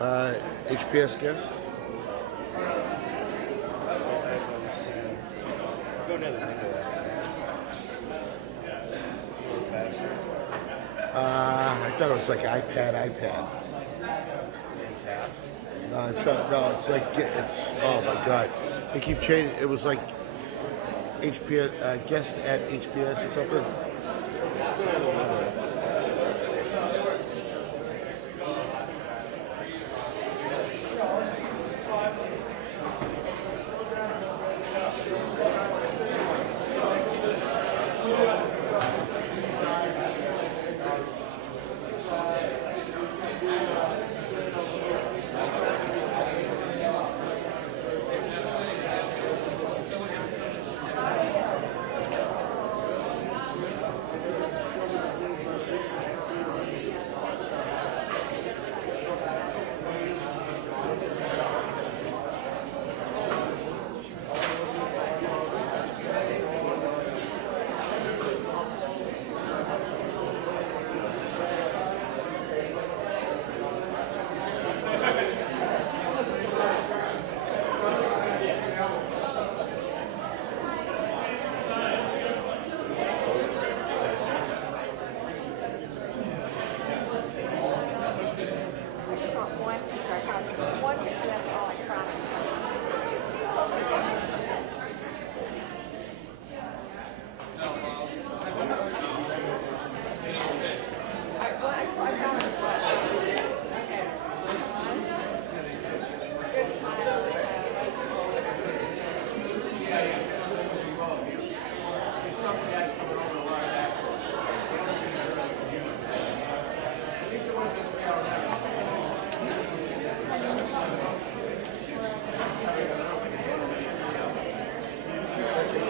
HPS guest? Go near the window. I thought it was like iPad. No, it's like, oh my God. They keep changing. It was like HPS, guest at HPS or something.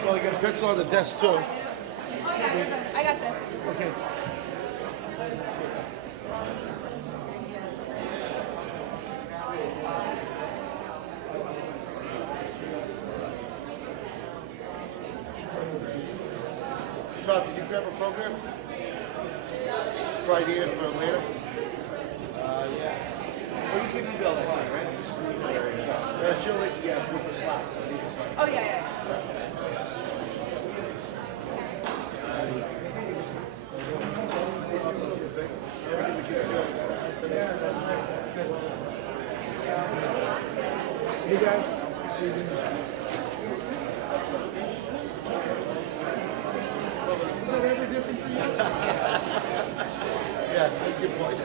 Well, you got a pencil on the desk too. I got this. Okay. Tom, did you grab a program? Right here for later? Yeah. Well, you can email that to me, right? She'll let you, with the slots. I need the slots. Oh, yeah. Hey guys. Is that ever different for you? Yeah, that's a good point.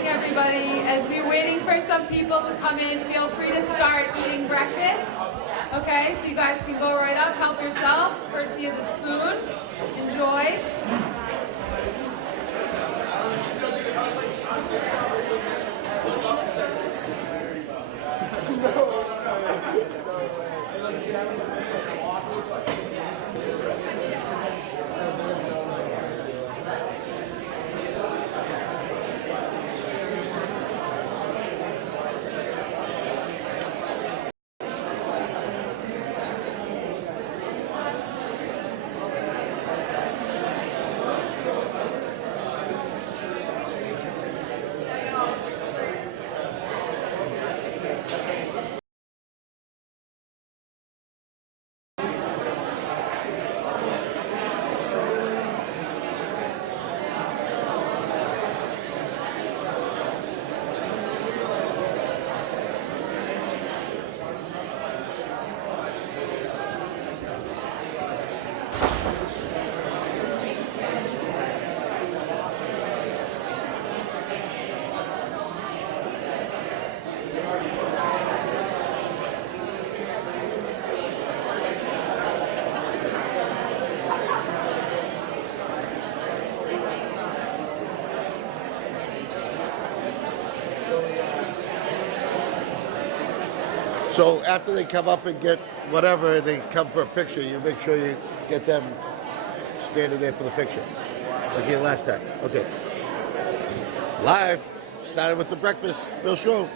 Everybody, as we're waiting for some people to come in, feel free to start eating breakfast. Okay, so you guys can go right up, help yourself, courtesy of the spoon. Enjoy. So after they come up and get whatever, they come for a picture. You make sure you get them standing there for the picture. Like your last time. Okay. Live. Started with the breakfast. Bill Show.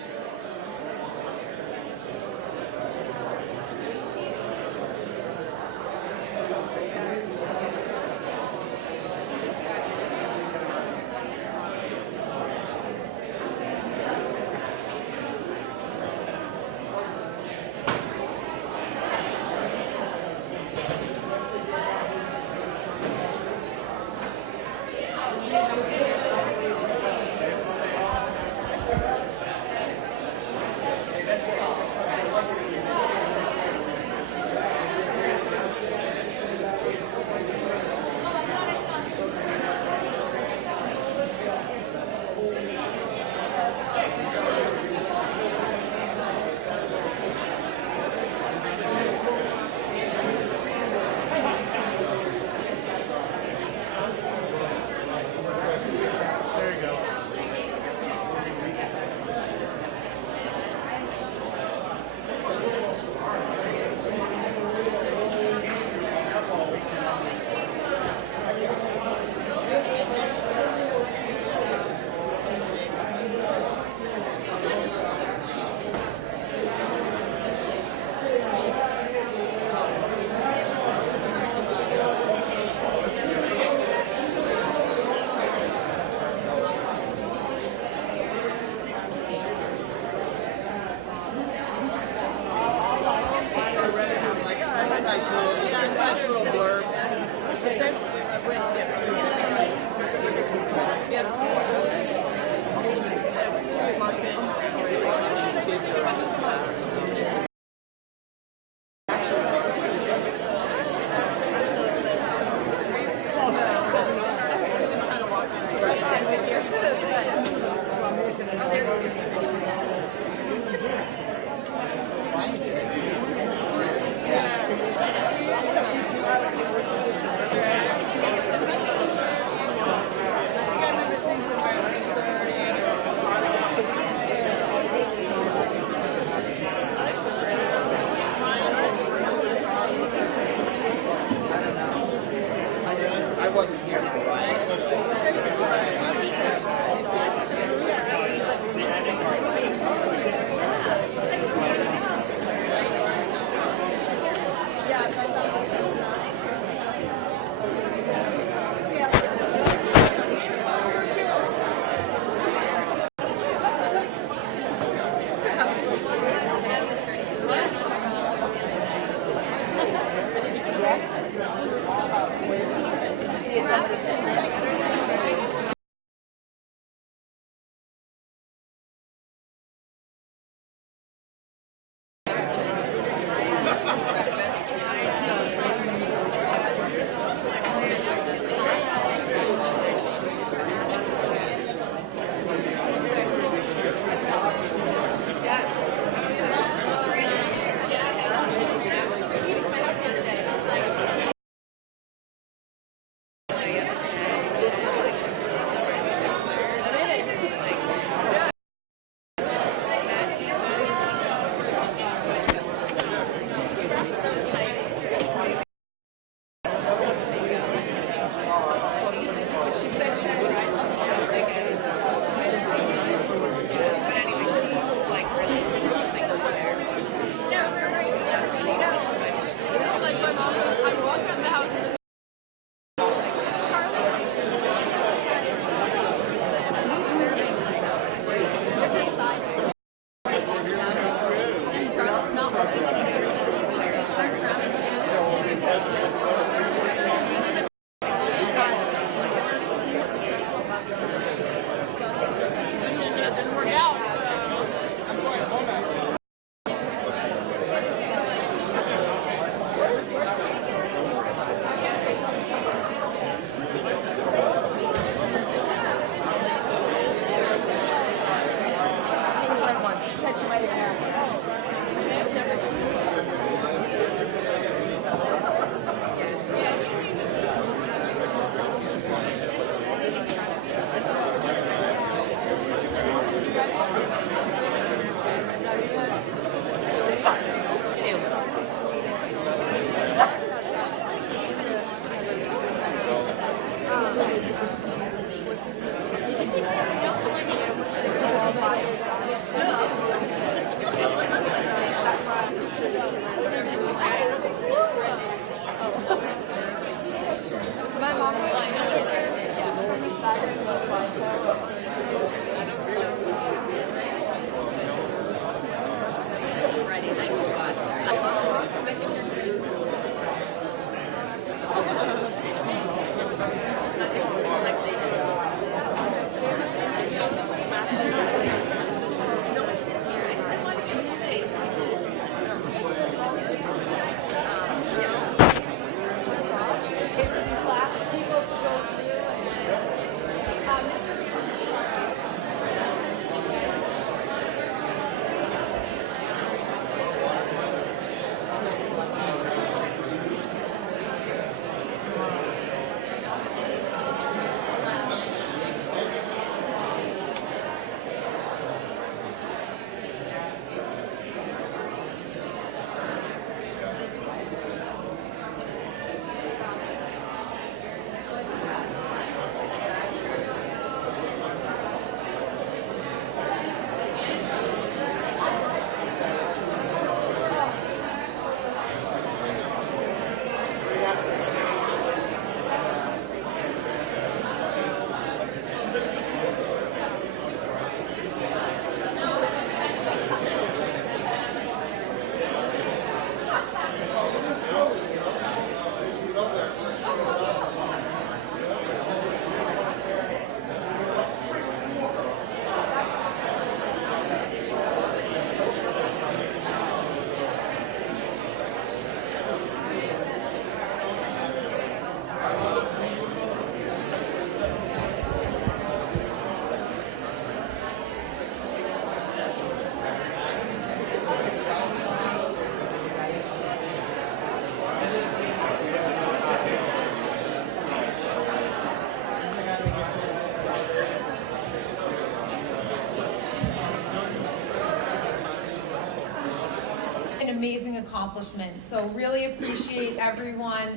accomplishment. So really appreciate everyone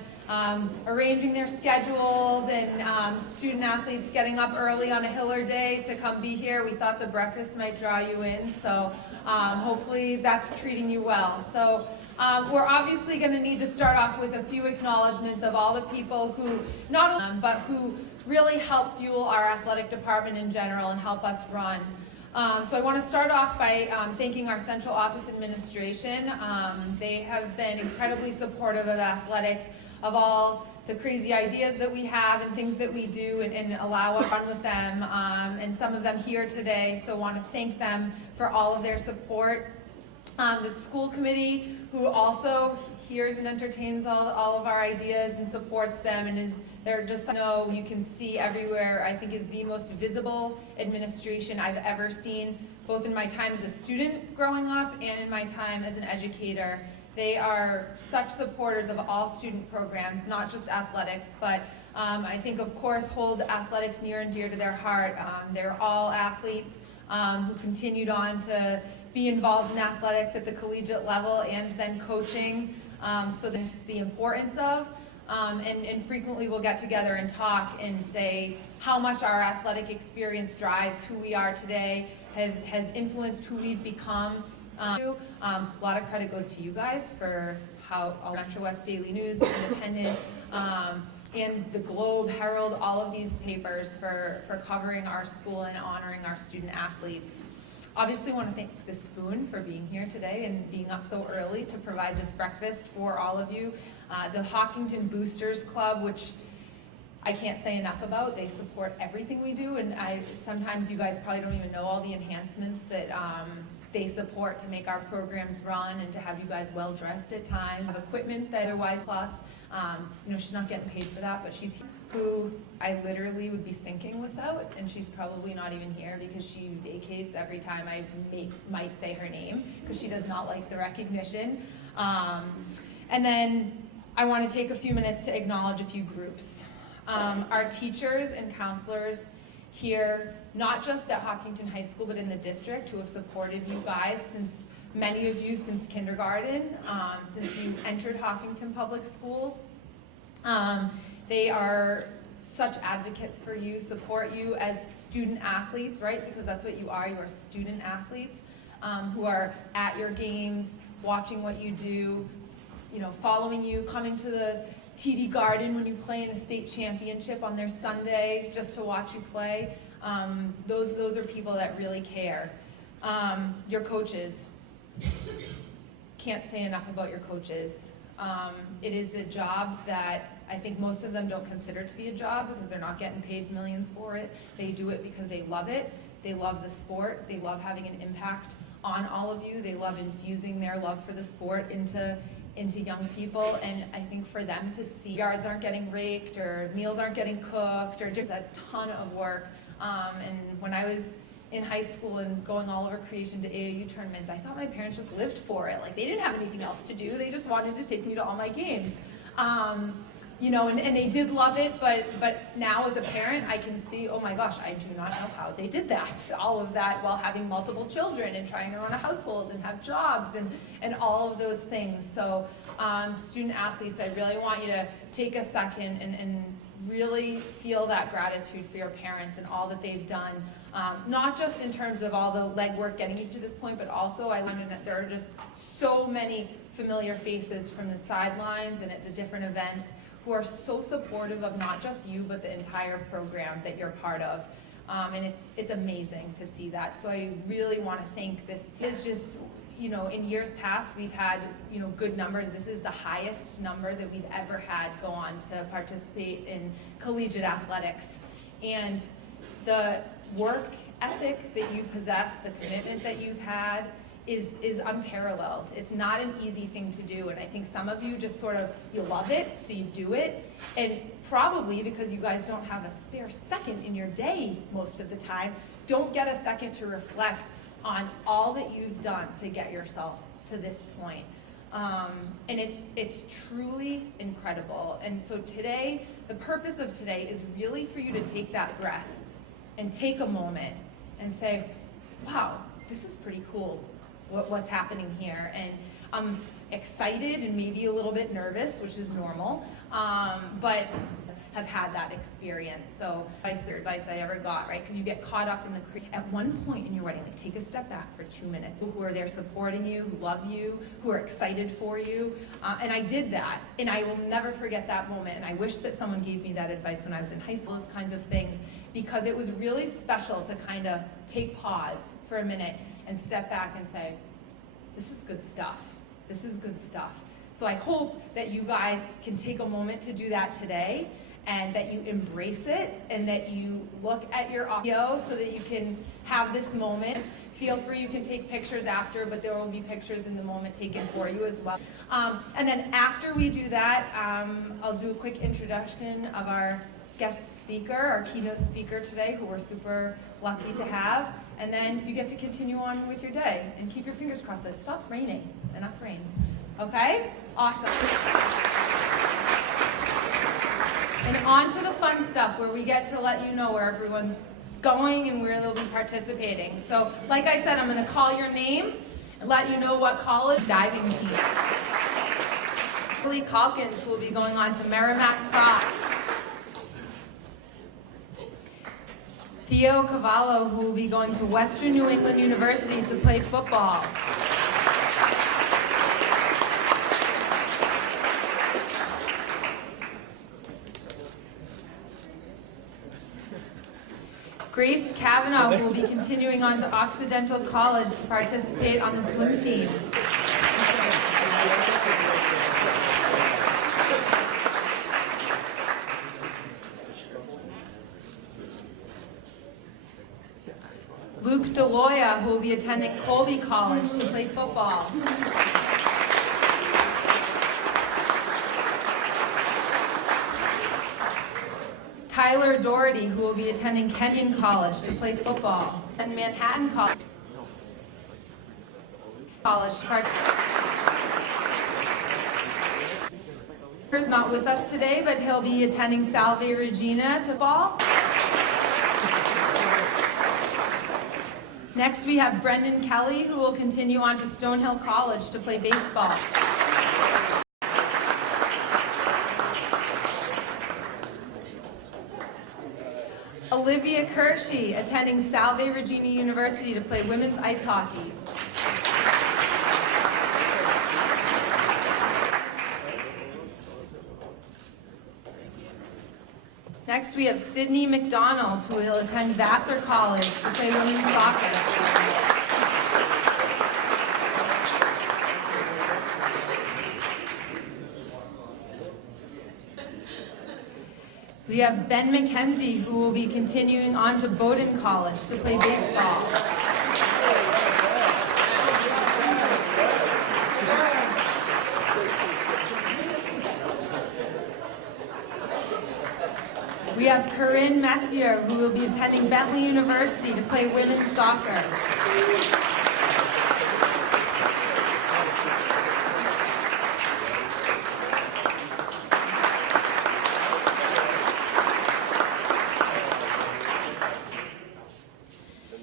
arranging their schedules and student athletes getting up early on a Hiller day to come be here. We thought the breakfast might draw you in, so hopefully that's treating you well. So we're obviously going to need to start off with a few acknowledgments of all the people who not only but who really help fuel our athletic department in general and help us run. So I want to start off by thanking our central office administration. They have been incredibly supportive of athletics, of all the crazy ideas that we have and things that we do, and allow us to run with them, and some of them here today, so I want to thank them for all of their support. The school committee, who also hears and entertains all of our ideas and supports them, and they're just, you can see everywhere, I think is the most visible administration I've ever seen, both in my time as a student growing up and in my time as an educator. They are such supporters of all student programs, not just athletics, but I think, of course, hold athletics near and dear to their heart. They're all athletes who continued on to be involved in athletics at the collegiate level and then coaching. So then just the importance of, and frequently we'll get together and talk and say how much our athletic experience drives who we are today, has influenced who we've become. A lot of credit goes to you guys for how Metro West Daily News, The Independent, and the Globe, Herald, all of these papers for covering our school and honoring our student athletes. Obviously, I want to thank the Spoon for being here today and being up so early to provide this breakfast for all of you. The Hawkington Boosters Club, which I can't say enough about. They support everything we do, and sometimes you guys probably don't even know all the enhancements that they support to make our programs run and to have you guys well dressed at times. Have equipment that otherwise costs. She's not getting paid for that, but she's here, who I literally would be sinking without, and she's probably not even here because she vacates every time I might say her name because she does not like the recognition. And then I want to take a few minutes to acknowledge a few groups. Our teachers and counselors here, not just at Hawkington High School, but in the district, who have supported you guys many of you since kindergarten, since you entered Hawkington Public Schools. They are such advocates for you, support you as student athletes, right? Because that's what you are student athletes, who are at your games, watching what you do, following you, coming to the TD Garden when you play in a state championship on their Sunday just to watch you play. Those are people that really care. Your coaches. Can't say enough about your coaches. It is a job that I think most of them don't consider to be a job because they're not getting paid millions for it. They do it because they love it. They love the sport. They love having an impact on all of you. They love infusing their love for the sport into young people, and I think for them to see yards aren't getting raked or meals aren't getting cooked or just a ton of work. And when I was in high school and going all over creation to AAU tournaments, I thought my parents just lived for it. Like, they didn't have anything else to do. They just wanted to take me to all my games. And they did love it, but now as a parent, I can see, oh my gosh, I do not know how they did that. All of that while having multiple children and trying to run a household and have jobs and all of those things. So student athletes, I really want you to take a second and really feel that gratitude for your parents and all that they've done. Not just in terms of all the legwork getting you to this point, but also I learned that there are just so many familiar faces from the sidelines and at the different events who are so supportive of not just you, but the entire program that you're part of. And it's amazing to see that. So I really want to thank this. It's just, in years past, we've had, good numbers. This is the highest number that we've ever had go on to participate in collegiate athletics. And the work ethic that you possess, the commitment that you've had, is unparalleled. It's not an easy thing to do, and I think some of you just sort of, you love it, so you do it, and probably because you guys don't have a spare second in your day most of the time, don't get a second to reflect on all that you've done to get yourself to this point. And it's truly incredible. And so today, the purpose of today is really for you to take that breath and take a moment and say, wow, this is pretty cool. What's happening here. And excited and maybe a little bit nervous, which is normal, but have had that experience. So the advice I ever got, right? Because you get caught up in at one point in your wedding, like take a step back for 2 minutes. Who are there supporting you, who love you, who are excited for you. And I did that, and I will never forget that moment. And I wish that someone gave me that advice when I was in high school, those kinds of things, because it was really special to kind of take pause for a minute and step back and say, this is good stuff. This is good stuff. So I hope that you guys can take a moment to do that today, and that you embrace it, and that you look at your audio so that you can have this moment. Feel free, you can take pictures after, but there will be pictures in the moment taken for you as well. And then after we do that, I'll do a quick introduction of our guest speaker, our keynote speaker today, who we're super lucky to have. And then you get to continue on with your day, and keep your fingers crossed that it stops raining. Enough rain. Okay? Awesome. And on to the fun stuff, where we get to let you know where everyone's going and where they'll be participating. So, like I said, I'm going to call your name and let you know what college diving team. Lee Calkins will be going on to Merrimack Cross. Theo Cavallo, who will be going to Western New England University to play football. Grace Kavanaugh, who will be continuing on to Occidental College to participate on the swim team. Luke DeLoya, who will be attending Colby College to play football. Tyler Doherty, who will be attending Kenyon College to play football, and Manhattan College to participate. He's not with us today, but he'll be attending Salve Regina to ball. Next, we have Brendan Kelly, who will continue on to Stonehill College to play baseball. Olivia Kershey, attending Salve Regina University to play women's ice hockey. Next, we have Sydney McDonald, who will attend Vassar College to play women's soccer. We have Ben McKenzie, who will be continuing on to Bowdoin College to play baseball. We have Corinne Messier, who will be attending Bentley University to play women's soccer.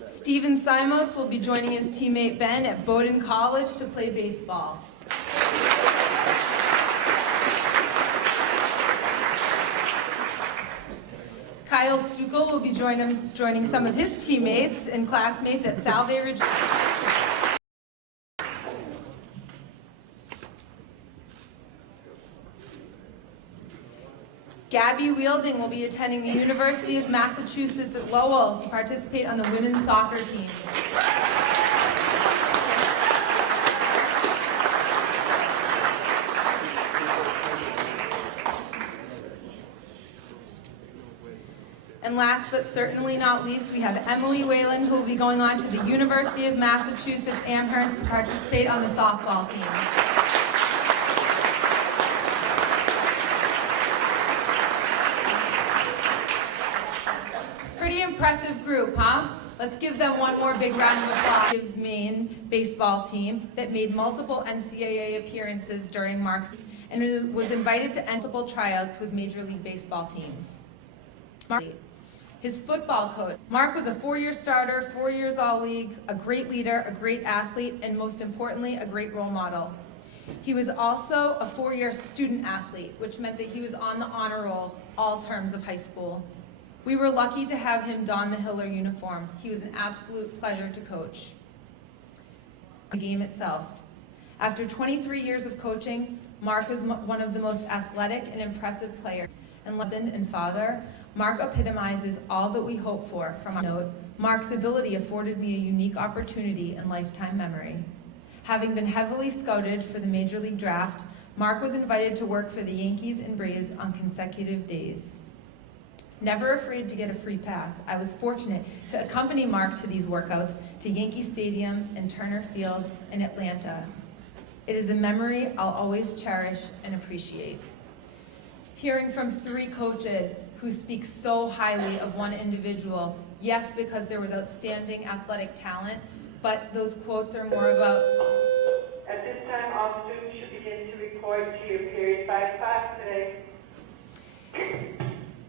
Steven Simos will be joining his teammate Ben at Bowdoin College to play baseball. Kyle Stuckel will be joining some of his teammates and classmates at Salve Regina. Gabby Wielding will be attending the University of Massachusetts at Lowell to participate on the women's soccer team. And last but certainly not least, we have Emily Whalen, who will be going on to the University of Massachusetts Amherst to participate on the softball team. Pretty impressive group, huh? Let's give them one more big round of applause. Maine baseball team that made multiple NCAA appearances during Mark's and was invited to multiple tryouts with Major League Baseball teams. His football coach. Mark was a 4-year starter, 4 years All-League, a great leader, a great athlete, and most importantly, a great role model. He was also a 4-year student athlete, which meant that he was on the honor roll all terms of high school. We were lucky to have him don the Hiller uniform. He was an absolute pleasure to coach. The game itself. After 23 years of coaching, Mark was one of the most athletic and impressive players. And husband and father, Mark epitomizes all that we hope for from our note. Mark's ability afforded me a unique opportunity and lifetime memory. Having been heavily scouted for the Major League draft, Mark was invited to work for the Yankees and Braves on consecutive days. Never afraid to get a free pass, I was fortunate to accompany Mark to these workouts to Yankee Stadium and Turner Field in Atlanta. It is a memory I'll always cherish and appreciate. Hearing from 3 coaches who speak so highly of one individual, yes, because there was outstanding athletic talent, but those quotes are more about... At this time, all students should begin to report to your period 5 class today.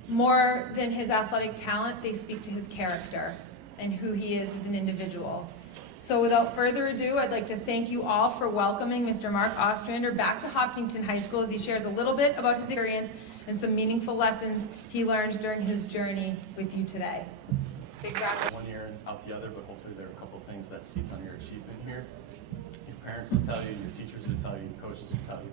More than his athletic talent, they speak to his character and who he is as an individual. So without further ado, I'd like to thank you all for welcoming Mr. Mark Ostrander back to Hopkinton High School as he shares a little bit about his experience and some meaningful lessons he learned during his journey with you today. Big round. One year and out the other, but hopefully there are a couple of things that seats on your achievement here. Your parents will tell you, your teachers will tell you, your coaches will tell you,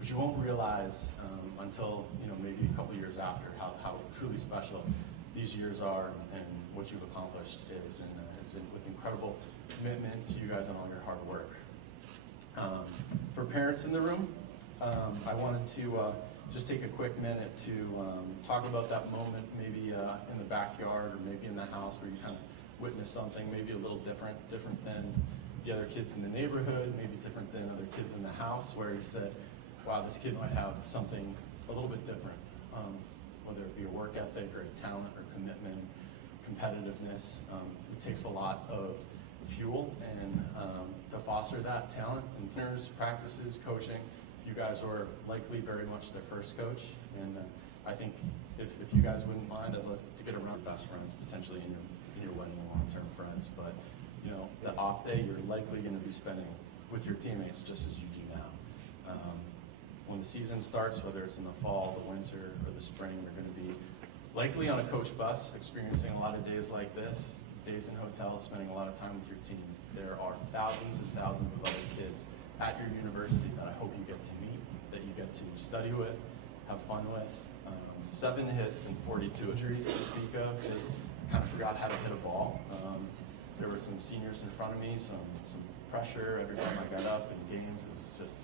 but you won't realize until maybe a couple years after how truly special these years are and what you've accomplished is, and it's with incredible commitment to you guys and all your hard work. For parents in the room, I wanted to just take a quick minute to talk about that moment, maybe in the backyard or maybe in the house where you kind of witnessed something maybe a little different than the other kids in the neighborhood, maybe different than other kids in the house, where you said, wow, this kid might have something a little bit different, whether it be a work ethic or a talent or commitment, competitiveness. It takes a lot of fuel and to foster that talent in dinners, practices, coaching. You guys were likely very much their first coach, and I think if you guys wouldn't mind, I'd love to get around best friends, potentially in your wedding, long-term friends. But the off day, you're likely going to be spending with your teammates just as you do now. When the season starts, whether it's in the fall, the winter, or the spring, you're going to be likely on a coach bus, experiencing a lot of days like this, days in hotels, spending a lot of time with your team. There are thousands and thousands of other kids at your university that I hope you get to meet, that you get to study with, have fun with. 7 hits and 42 injuries to speak of. Just kind of forgot how to hit a ball. There were some seniors in front of me, some pressure every time I got up in games. It was just,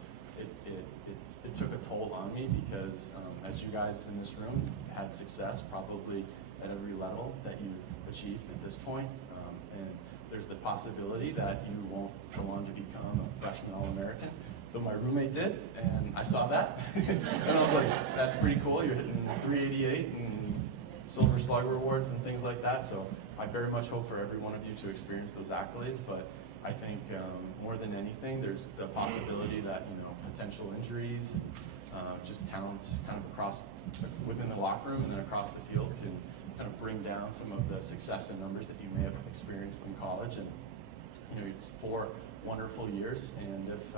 it took a toll on me because as you guys in this room had success probably at every level that you've achieved at this point, and there's the possibility that you won't go on to become a freshman All-American, though my roommate did, and I saw that, and I was like, that's pretty cool, you're hitting 388 and Silver Slugger awards and things like that, so I very much hope for every one of you to experience those accolades, but I think more than anything, there's the possibility that, potential injuries, just talents kind of across, within the locker room and then across the field can kind of bring down some of the success and numbers that you may have experienced in college. And it's 4 wonderful years, and if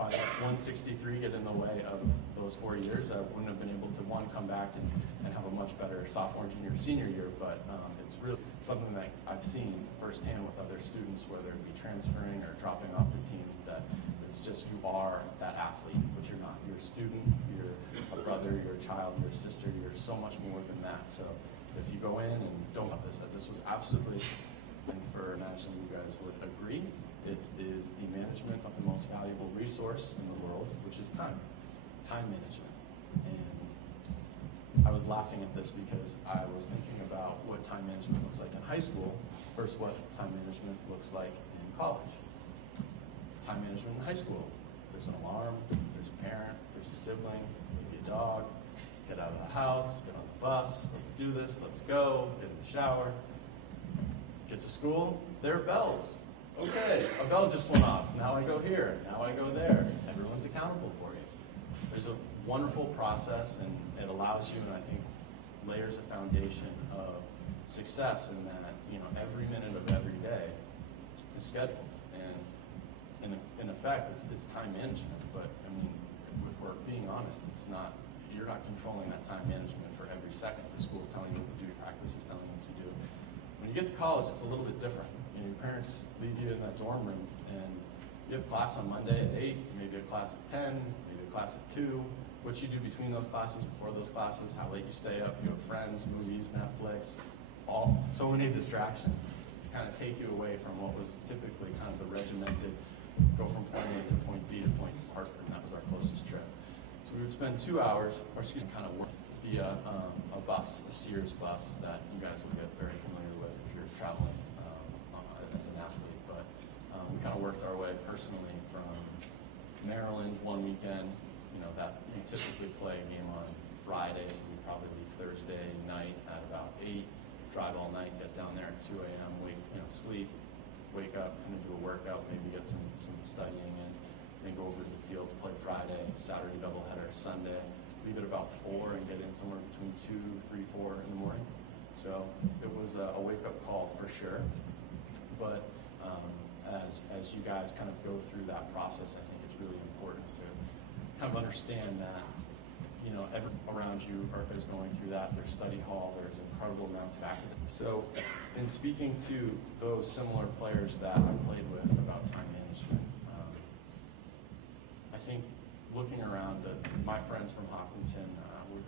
I let 163 get in the way of those 4 years, I wouldn't have been able to, one, come back and have a much better sophomore, junior, senior year, but it's really something that I've seen firsthand with other students, whether it be transferring or dropping off the team, that it's just you are that athlete, but you're not. You're a student, you're a brother, you're a child, you're a sister, you're so much more than that. So if you go in and don't have this, this was absolutely, and for imagine you guys would agree, it is the management of the most valuable resource in the world, which is time management. And I was laughing at this because I was thinking about what time management looks like in high school versus what time management looks like in college. Time management in high school, there's an alarm, there's a parent, there's a sibling, maybe a dog, get out of the house, get on the bus, let's do this, let's go, get in the shower, get to school, there are bells. Okay, a bell just went off, now I go here, now I go there, everyone's accountable for you. There's a wonderful process, and it allows you, and I think layers a foundation of success in that, every minute of every day is scheduled. And in effect, it's time management. But I mean, if we're being honest, it's not. You're not controlling that time management for every second. The school's telling you what to do. Practice is telling you what to do. When you get to college, it's a little bit different. You know, your parents leave you in that dorm room, and you have class on Monday at 8, maybe a class at 10, maybe a class at 2. What you do between those classes, before those classes, how late you stay up. You have friends, movies, Netflix, so many distractions to kind of take you away from what was typically kind of the regimented go from point A to point B to point Hartford, and that was our closest trip. So we would spend 2 hours, or excuse me, kind of work via a bus, a Sears bus that you guys will get very familiar with if you're traveling as an athlete. But we kind of worked our way personally from Maryland one weekend. You know, that we typically play a game on Friday, so we probably leave Thursday night at about 8, drive all night, get down there at 2 a.m., sleep, wake up, kind of do a workout, maybe get some studying in, then go over to the field, play Friday, Saturday doubleheader, Sunday, leave at about 4 and get in somewhere between 2, 3, 4 in the morning. So it was a wake-up call for sure. But as you guys kind of go through that process, I think it's really important to kind of understand that, you know, everyone around you is going through that. There's study hall, there's incredible amounts of activities. So in speaking to those similar players that I played with about time management, I think looking around my friends from Hopkinton,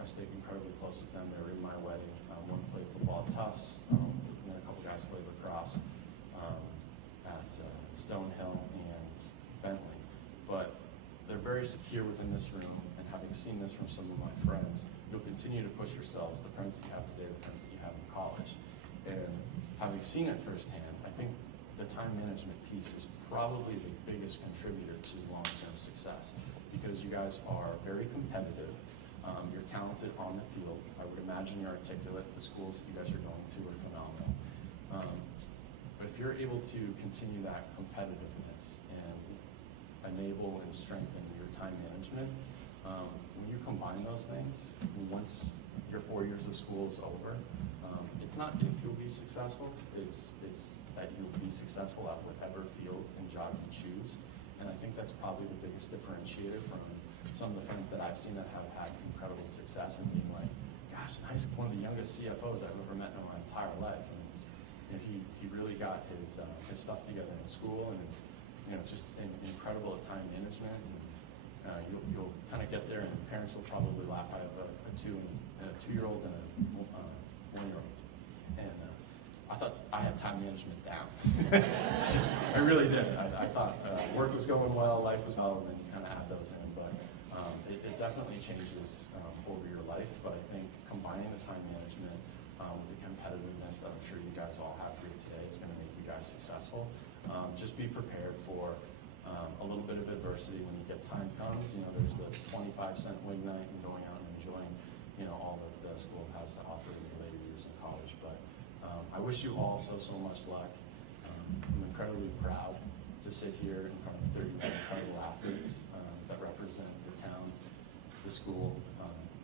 I stayed incredibly close with them. They were in my wedding. One played football at Tufts, and then a couple guys played lacrosse at Stonehill and Bentley. But they're very secure within this room, and having seen this from some of my friends, you'll continue to push yourselves, the friends that you have today, the friends that you have in college. And having seen it firsthand, I think the time management piece is probably the biggest contributor to long-term success, because you guys are very competitive. You're talented on the field. I would imagine you're articulate. The schools that you guys are going to are phenomenal. But if you're able to continue that competitiveness and enable and strengthen your time management, when you combine those things, once your 4 years of school is over, it's not if you'll be successful, it's that you'll be successful at whatever field and job you choose. And I think that's probably the biggest differentiator from some of the friends that I've seen that have had incredible success and being like, gosh, nice, one of the youngest CFOs I've ever met in my entire life. And it's, you know, he really got his stuff together in school, and is, you know, just incredible at time management. And you'll kind of get there, and parents will probably laugh. I have a 2-year-old and a 1-year-old, and I thought I had time management down. I really did. I thought work was going well, life was well, and then you kind of add those in. But it definitely changes over your life. But I think combining the time management with the competitiveness that I'm sure you guys all have here today is going to make you guys successful. Just be prepared for a little bit of adversity when you get time comes. You know, there's the 25-cent wing night and going out and enjoying, you know, all that the school has to offer in your later years in college. But I wish you all so much luck. I'm incredibly proud to sit here in front of 30 incredible athletes that represent the town, the school,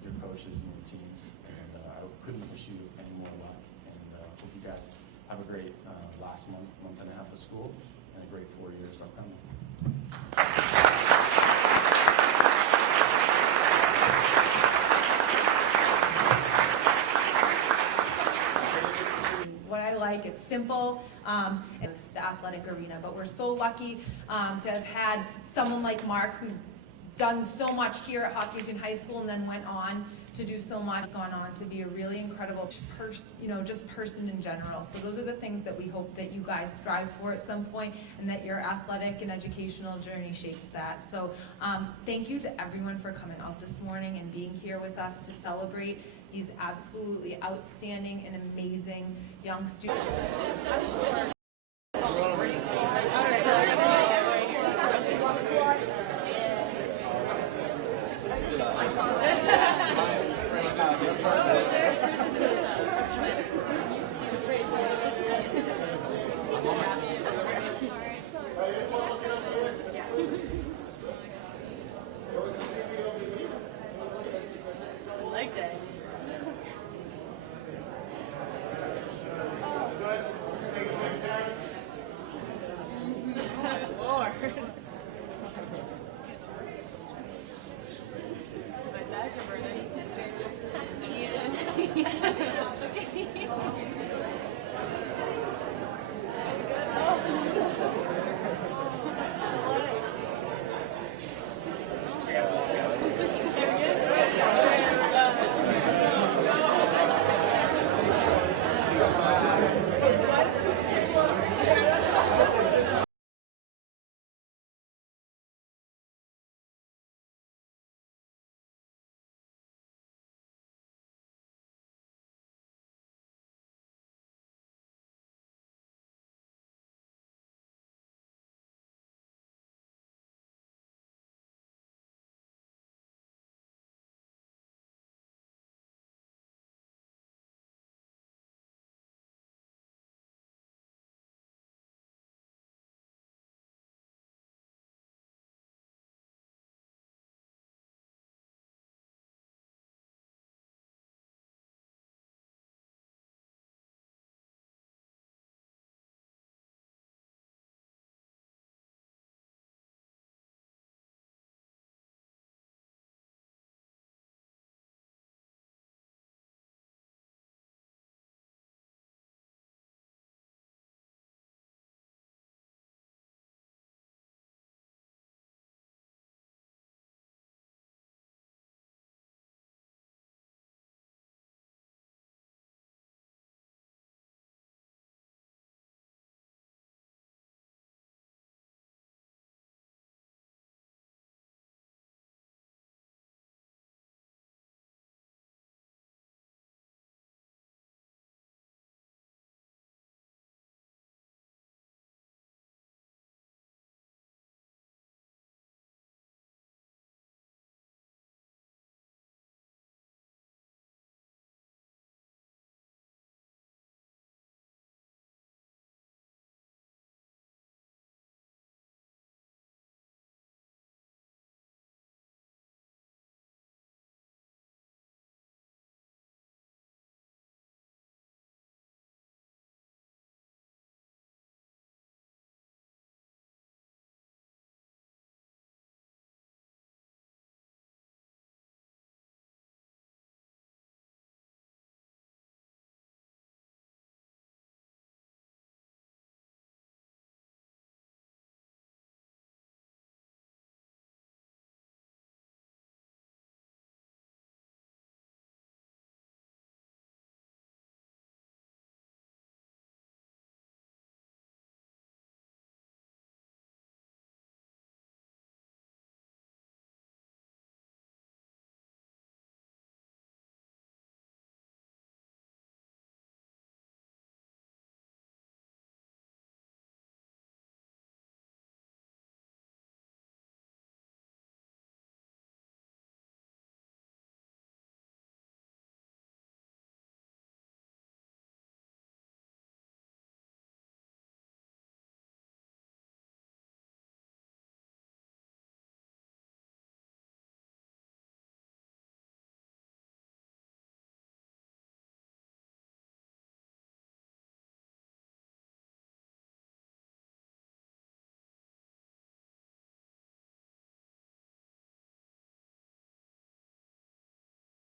your coaches and your teams. And I couldn't wish you any more luck. And hope you guys have a great last month and a half of school, and a great 4 years upcoming. What I like, it's simple, the athletic arena, but we're so lucky to have had someone like Mark, who's done so much here at Hopkinton High School and then went on to do so much, gone on to be a really incredible person in general. So those are the things that we hope that you guys strive for at some point, and that your athletic and educational journey shapes that. So thank you to everyone for coming out this morning and being here with us to celebrate these absolutely outstanding and amazing young students. Good. Stay fantastic.